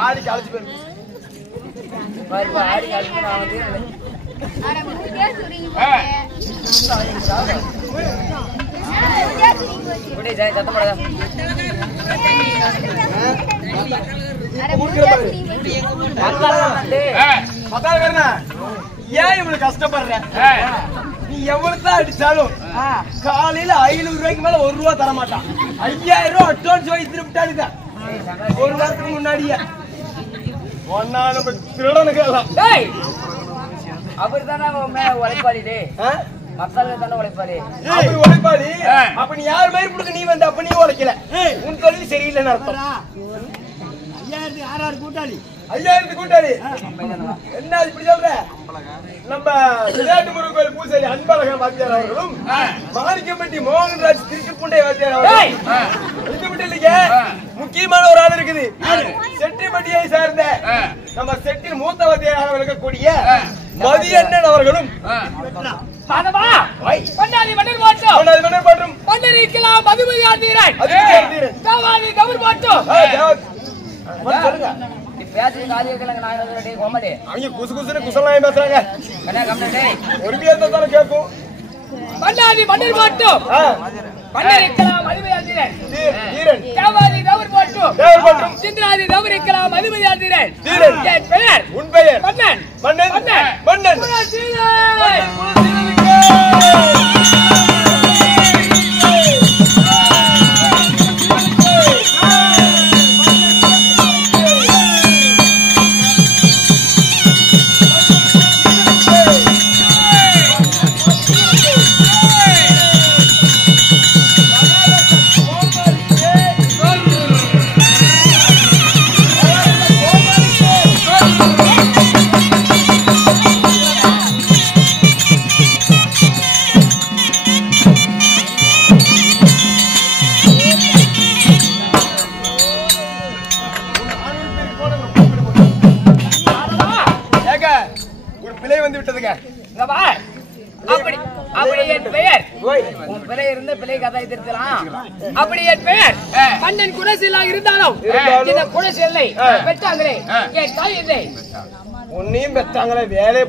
ஆடி கழிச்சு போயிரு ஆடி கழிச்சு நான் வந்து ஏன் இவ்வளவு கஷ்டப்படுற நீ எவ்வளவுதான் அடிச்சாலும் காலையில 500 ரூபாய்க்கு மேல 1 ரூபா தர மாட்டான் 5000 ரூபாய் அட்வான்ஸ் வாங்கி திருப்பிட்டாருங்க ஒரு வாரத்துக்கு முன்னாடியே ஒன்னா நம்ம திருடனுக்கு அவர் தானே உழைப்பாளி மக்களுக்கு தானே உழைப்பாளி அவர் உழைப்பாளி அப்ப நீ யார் மாதிரி கொடுக்க நீ வந்து அப்ப நீ உழைக்கல உன் தொழில் சரியில்லைன்னு அர்த்தம் 5000 கூட்டாளி 5000 கூட்டாளி என்ன இப்படி சொல்ற நம்ம விளையாட்டு முருகன் கோயில் பூசாரி அன்பழகன் வாத்தியார் அவர்களும் மாணிக்கப்பட்டி மோகன்ராஜ் திருச்சிப்பூண்டை வாத்தியார் அவர்களும் இது மட்டும் இல்லைங்க முக்கியமான ஒரு ஆள் இருக்குது செட்டிப்பட்டியை சார்ந்த நம்ம செட்டின் மூத்த வாத்தியாராக இருக்கக்கூடிய மதியண்ணன் அவர்களும் உன்னையும் பெற்றாங்களே வேலை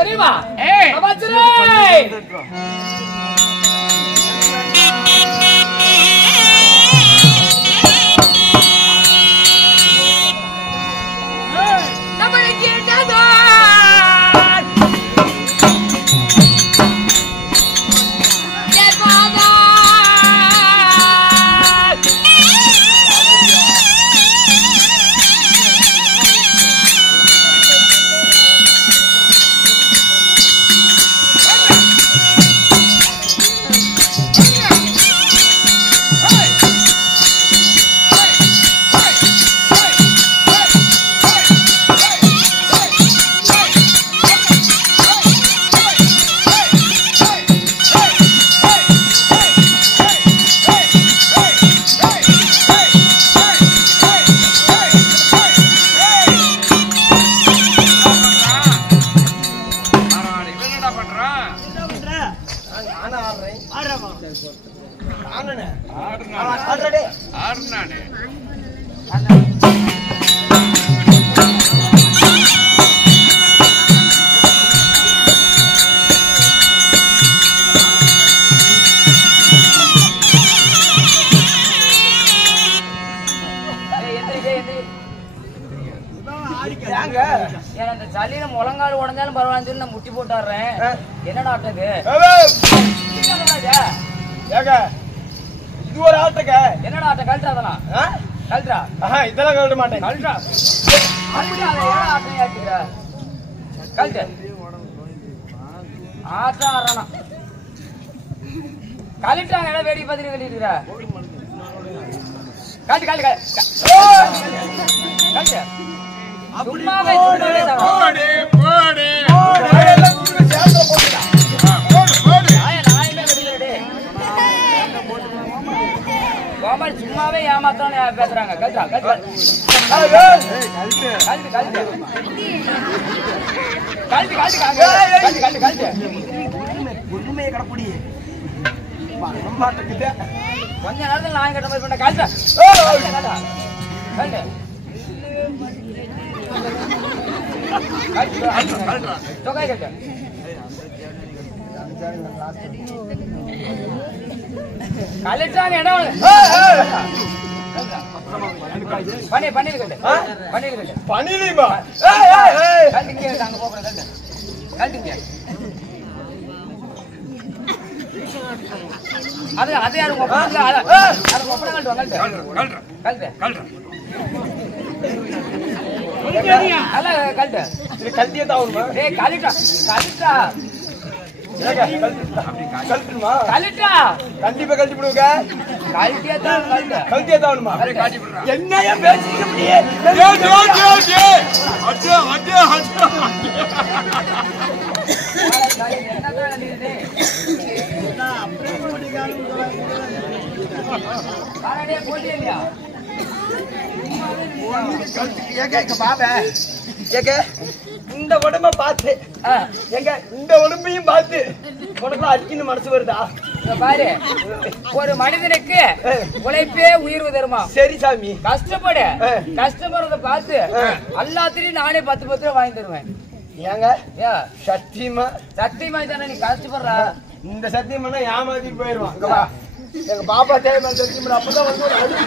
தெரியுமா சளியில முழங்கால் உடஞ்சாலும் பரவாயில்ல சொல்லி நான் முட்டி போட்டாடுறேன். என்னடா ஆட்டக்கு இது ஒரு ஆட்டக்க என்னடா ஆட்ட கல்ட்ரா அதெல்லாம் கல்ட்ரா இதெல்லாம் கழட்ட மாட்டேன் கல்ட்ரா அப்படியே அதை ஏன் ஆட்டம் ஆட்டுக்கிற கல்ட்டு ஆட்டம் ஆடுறானா கலிட்டாங்க எல்லாம் வேடிக்கை பார்த்துட்டு கட்டிட்டு கல்ட்டு கல்ட்டு கல்ட்டு சும்மாவே சும்மாவே ஏமாத்தான் பேசுறாங்க. Cult cult cult cult cult cult cult cult உண்மையை கடப்படி மாட்டேங்குது. கொஞ்ச நேரத்துல நான் கட்ட மாதிரி பண்ண காட்டு தொகை கட்டு கலெக்டாங்க இடம் பன்னீர் கட்டு பன்னீர் கட்டு பனிலிமா கண்டிங்க நாங்க போறோம் கட்டு கண்டிங்க அது அதே யாரு உங்க பக்கத்துல அது ஒப்பன கட்டு கட்டு கட்டு கட்டு அல்ல கட்டு இது கல்தியே தாவுமா ஏய் கலிட்டா கலிட்டா கல்ட்டுமா கலிட்டா கண்டிப்பா கல்ட்டி விடுங்க கலிட்டியா தான் கலிட்டா கல்தியே தாவுமா அரே காட்டி விடுறா என்னைய பேசிக்க முடியே என்னதான் நீ ஆனே போடியா இந்த உடம்ப பார்த்து எங்க இந்த உடம்பையும் பார்த்து உனக்கு அடிக்கணும் மனசு வருதா பாரு ஒரு மனிதனுக்கு உழைப்பே உயிர் தருமா சரி சாமி கஷ்டப்படு கஷ்டப்படுறத பார்த்து எல்லாத்திலையும் நானே 10 ரூபா வாங்கி தருவேன் ஏங்க ஏ சத்தியமா சத்தியமா தானே நீ கஷ்டப்படுற இந்த சத்தியமா ஏமாத்திட்டு போயிருவான் எங்க பாப்பா தேவை சத்தியம் அப்பதான் வந்து ஒரு அடிச்சு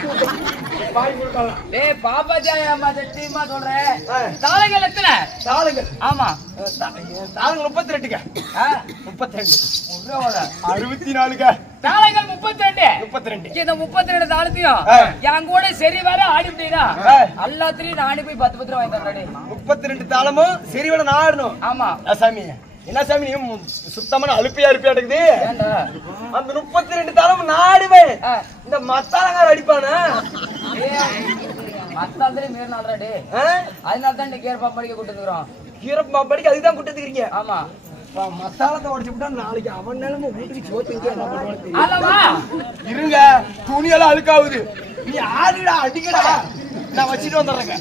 வாங்கி கொடுக்கலாம் டேய் பாப்பா ஜாயம்மா சத்தியமா சொல்றேன் தாளங்கள் எத்தனை தாளங்கள் ஆமா தாளங்கள் 32ங்க 32 64ங்க தாளங்கள் 32 இந்த 32 தாளத்தையும் என் கூட சரி வேற ஆடிட்டீனா எல்லாத்திலையும் நானே போய் 10 ரூபா வாங்கி தரேன் 32 தாளமும் சரி வேற நான் ஆடணும் ஆமா சாமி என்ன சாமி நீ சுத்தமான அலுப்பியா இருக்குது அந்த 32 தாளமும் நான் ஆடுவேன் இந்த மத்தாலங்கார அடிப்பானா மத்தாலே மீறி நாள்றாடே அதனால தான் நீ கேர்பா படிக்க கூட்டிருக்கிறோம் கீரப்பா படிக்க அதுதான் கூட்டிருக்கீங்க ஆமா மத்தாலத்தை உடைச்சு விட்டா நாளைக்கு அவன் நிலைமை வீட்டுக்கு சோத்துக்கு என்ன பண்ணுவான்னு அல்லவா இருங்க துணியெல்லாம் அழுக்காவுது நீ ஆடுடா அடிக்கடா நான் வச்சுட்டு வந்துடுறேங்க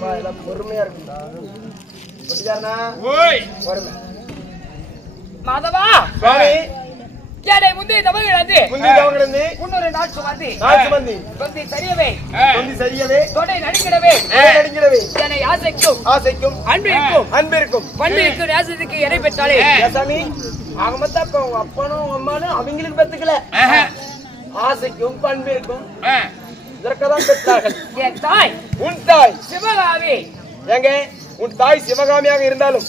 பொறுமையா இருக்குண்டா. பொறுமை. மாதவா சுவாமி என்னை முந்தைய தவறு கிடந்து முன்னொரு நாள் சுமந்தி தொந்தி சரியவே தொடை நடுங்கிடவே என்னை ஆசைக்கும் அன்பிற்கும் பண்பிற்கும் நேசத்துக்கு இறை பெற்றாலே சாமி ஆக மொத்தம் இப்ப உங்க அப்பனும் அம்மானும் அவங்களுக்கு பெற்றுக்கல, ஆசைக்கும் பண்பிற்கும் இதற்கதான் பெற்றார்கள். என் தாய் உன் தாய் சிவகாமி எங்க உன் தாய் சிவகாமியாக இருந்தாலும்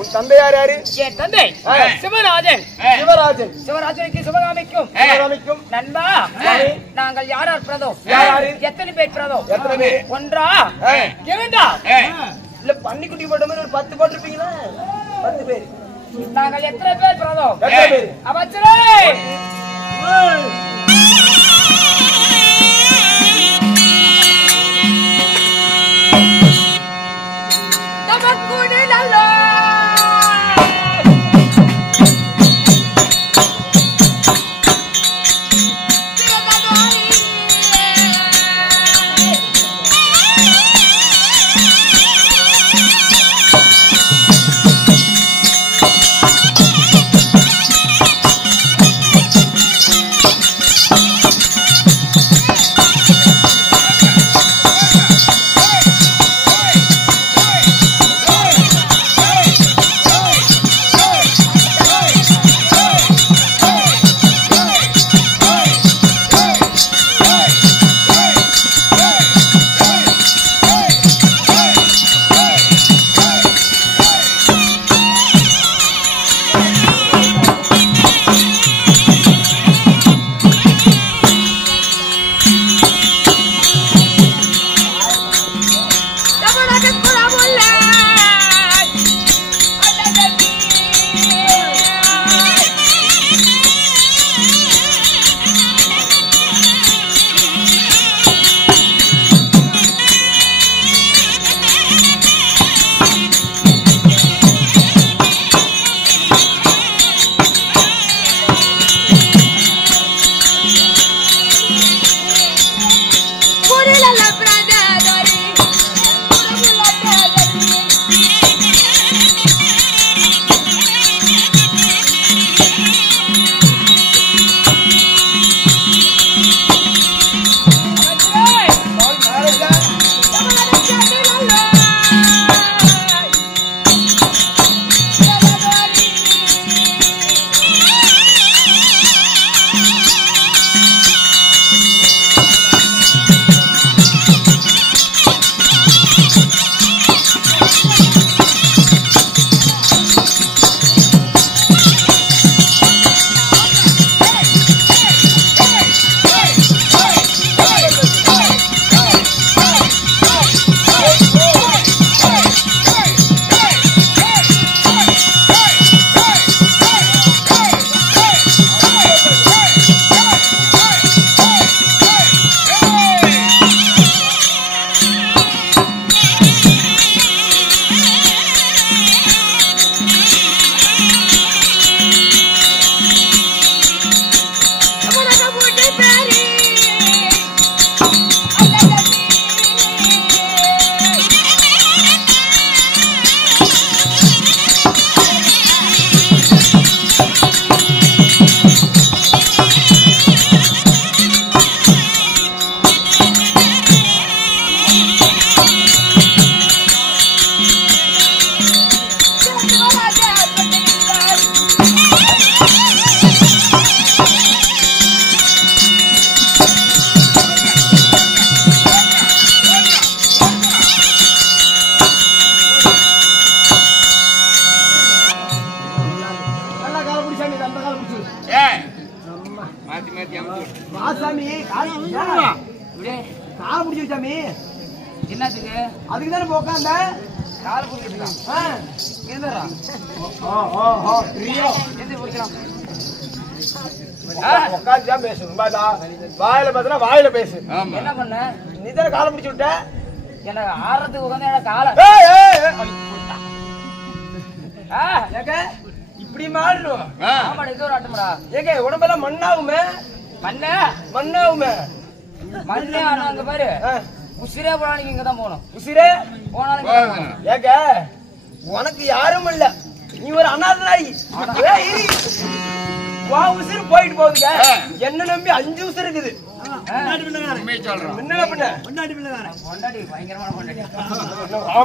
உன் தந்தையார் யாரு? என் தந்தை சிவராஜன். சிவராஜனுக்கு சிவகாமிக்கும் நண்பா நாங்கள் யார் பிரதோம்? எத்தனை பேர் பிரதோம்? ஒன்றா இரண்டா? இல்ல பன்னிக்குட்டி போட்ட மாதிரி ஒரு 10 போட்டிருப்பீங்களா? 10 பேர். நாங்கள் எத்தனை பேர் பிரதோம்? அமைச்சரே என்னத்துக்கு? அதுக்கு தானே உட்காந்த கால புடிக்கலாம். இருந்தடா. உட்காந்து தான் பேசு. வாயில பார்த்தா வாயில பேசு. என்ன பண்ண? நீ தானே காலை பிடிச்சு விட்ட. எனக்கு ஆறதுக்கு உட்காந்து எனக்கு காலை இப்படி மாறணும். ஆமா, இது ஒரு ஆட்டம்டா. ஏங்க உடம்பெல்லாம் மண்ணாகுமே. மண்ணே மண்ணாகுமே. மண்ணே ஆனா அங்க பாரு உசிரே போனாலும் இங்கதான் போகணும். உசிரே போனாலும் ஏக்க உனக்கு யாரும் இல்ல, நீ ஒரு அனாதை. உசிறு போயிட்டு போகுதுங்க, என்ன நம்பி 5 உசிறு இருக்குது. பொண்டாட்டி பயங்கரமான பொண்டாட்டி.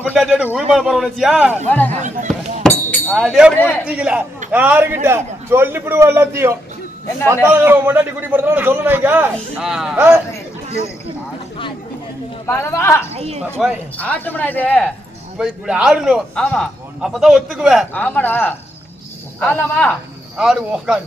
பொண்டாட்டி ஊர்மான பரவச்சியா அதே முடிச்சிக்கல யாருக்கிட்ட சொல்லிவிடுவோம் எல்லாத்தையும். பொண்டாட்டி குடி போறதுனால சொல்லணுங்க. ஆட்டம்டா இது, இப்படி ஆடணும். ஆமா, அப்பதான் ஒத்துக்குவேன். ஆமாடா, ஆடலாமா? ஆடு உக்காரு.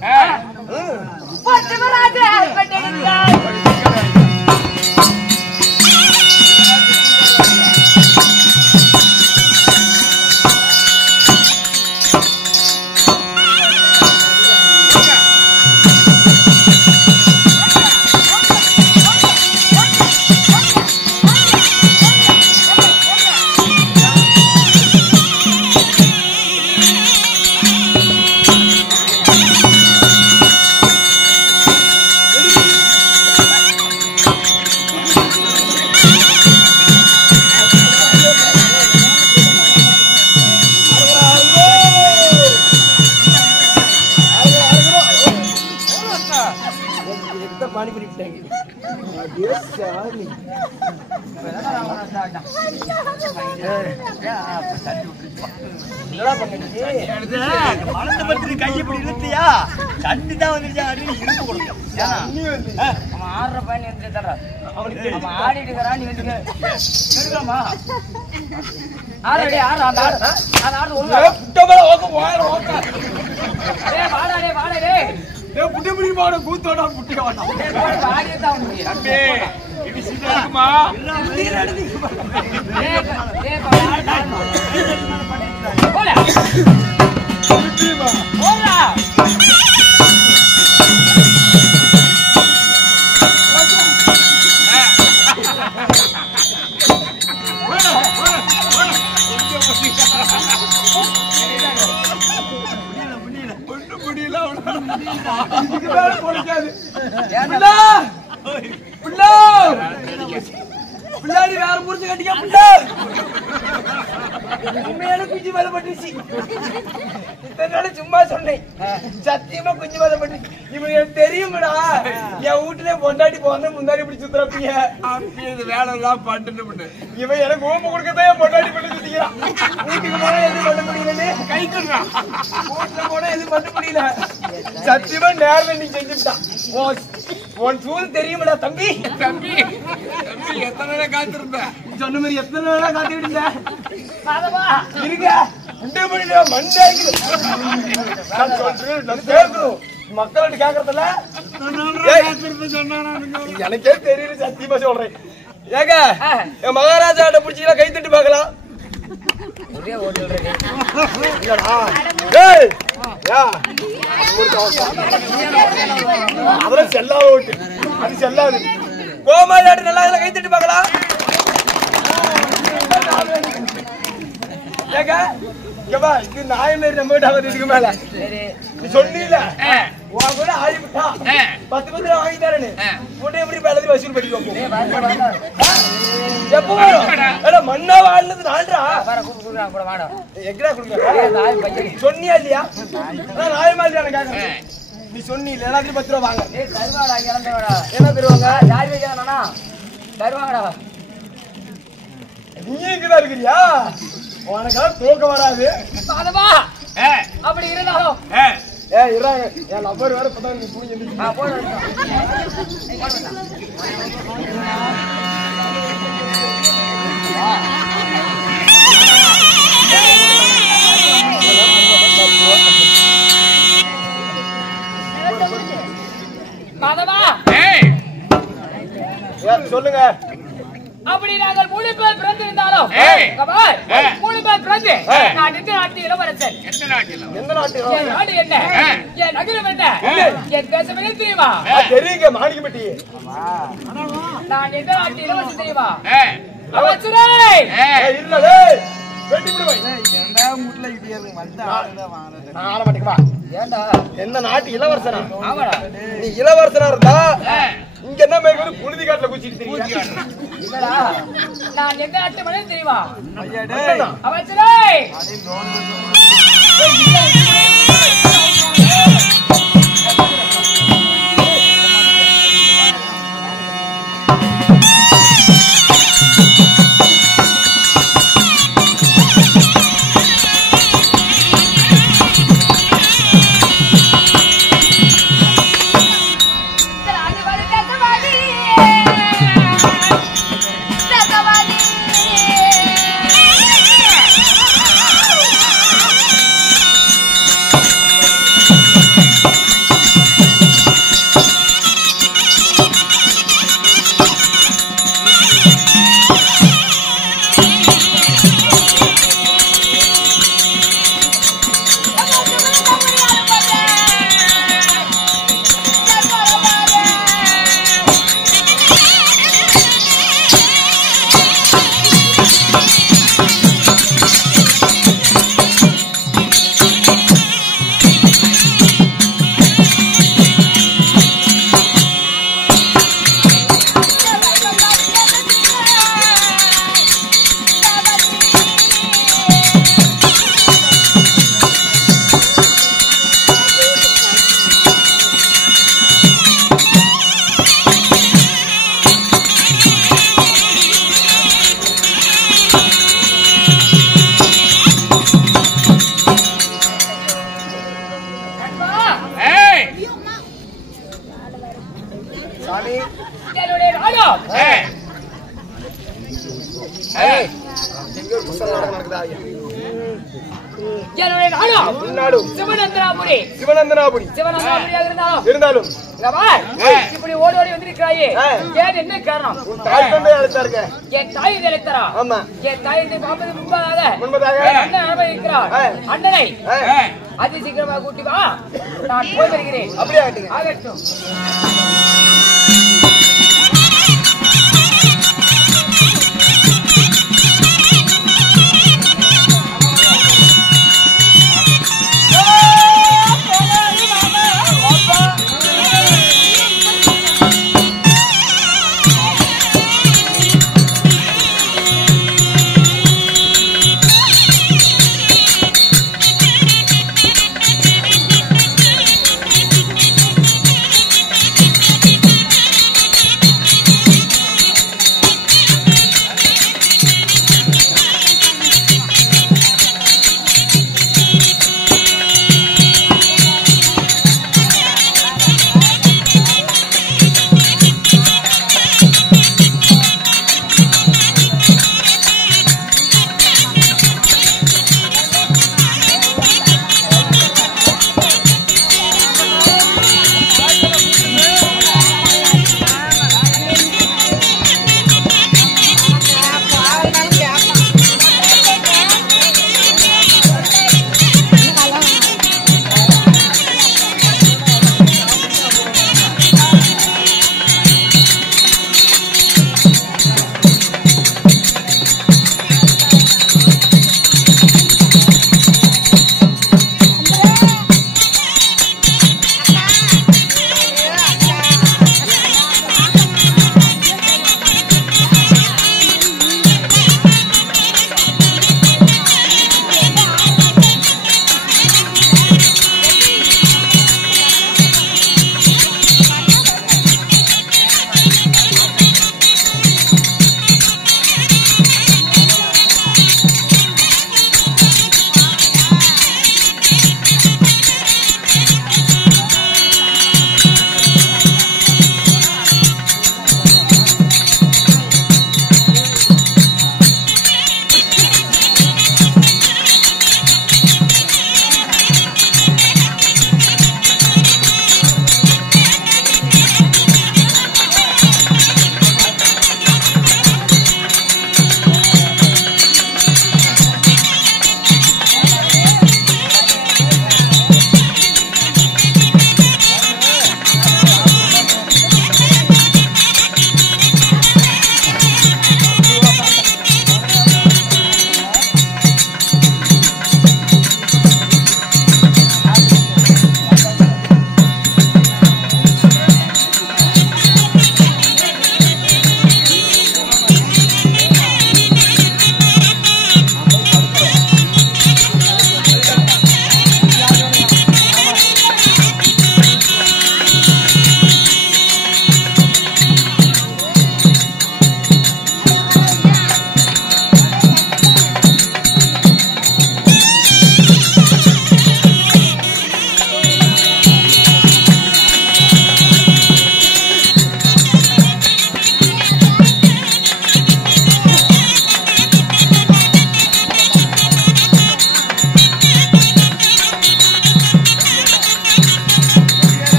ஆடுற பையன் ஆடிட்டு இருக்கிறான். நீ வந்து எடுக்கலாமா? ஆடு கூத்தோட பிள்ளாடி வேற புரிச்சு கட்டிக்க பிள்ளை உண்மையான குஞ்சு மேல பட்டுச்சு. இதனால சும்மா சொன்னேன், சத்தியமா குஞ்சு மேல பட்டுச்சு. இவன் எனக்கு தெரியுமாடா, என் வீட்டுல பொண்டாட்டி போன முன்னாடி இப்படி சுத்துறப்பீங்க வேலை எல்லாம் பண்ணு. இவன் எனக்கு ஓம்பு கொடுக்கதான் என் பொண்டாட்டி பண்ணி சுத்திக்கிறான். வீட்டுக்கு போனா எதுவும் பண்ண முடியல, கை சொல்றான். வீட்டுல போனா எதுவும் பண்ண முடியல. சத்தியமா நேரம் நீ செஞ்சுட்டான். உன் சூழ் தெரியுமாடா தம்பி? தம்பி எத்தனை நாளா காத்திருந்த? சொன்ன மாதிரி எத்தனை நாளா காத்துக்கிட்டு இருந்த? இருங்க மக்கள்கிட்ட கேக்குறதுல எனக்கே தெரியல, சத்தியமா சொல்றேன். ஏங்க என் மகாராஜாட்ட பிடிச்சிக்கலாம், கை தட்டு பாக்கலாம். அதெல்லாம் செல்லாத ஓட்டு, அது செல்லாது. கோமாளாட்டு நல்லா கை தட்டு பாக்கலாம். ஏங்க இது நாய் மாரி நம்ம இதுக்கு மேல நீ சொன்னீல உன் கூட ஆடி விட்டா 10 ரூபா வாங்கி தரேன்னு உடனே எப்படி பேலது வசூல் பண்ணிக்கோ. எப்ப வரும்? மண்ணா வாழ்ந்தது நான்றா எங்கடா கொடுக்க சொன்னியா இல்லையா? நாய் மாதிரி நான் கேட்கறேன். நீ சொன்னீல எல்லாத்தையும் 10 ரூபா வாங்க. என்ன தருவாங்க? தருவாங்கடா. நீ இங்கதான் இருக்கிறியா? உனக்கெல்லாம் தூக்கம் வராது. அப்படி இருந்தாலும் என் நம்பர் வேற இப்பதான் நீ சொல்லுங்க. அப்படி நாங்கள் 3 பேர் பிறந்திருந்தாலும் 3 பேர் பிறந்து நான் இந்த நாட்டு இளவரசன். எந்த நாட்டு? என் நாடு என்ன, என் நகரம் என்ன, என் தேசம் என்ன தெரியுமா? தெரியுங்க, மாணிக்கப்பட்டி. நான் எந்த நாட்டு இளவரசன் தெரியுமா? அவசரே இல்ல வெட்டி விடுவேன். எந்த நாட்டு இளவரசனா? நீ இளவரசனா இருந்தா இங்க என்ன மேய்க்க புழுதி காட்டுல குச்சிட்டு தெரியுங்க. இல்லடா நான் எந்த ஆட்டு மணி தெரியுமா ஐயா டேய் அவச்சரே இருந்தாலும் இப்படி ஓடி ஓடி வந்திருக்காயே ஏன் என்ன காரணம்? தாய் தந்தை அழைத்தாருங்க. என் தாய் அழைத்தாரா? ஆமா. என் தாய் பார்ப்பது முன்பதாக அண்ணன் அனுமதிக்கிறார். அண்ணனை அதி சீக்கிரமாக கூட்டி வா, நான் போய் வருகிறேன். அப்படியே ஆகட்டும்.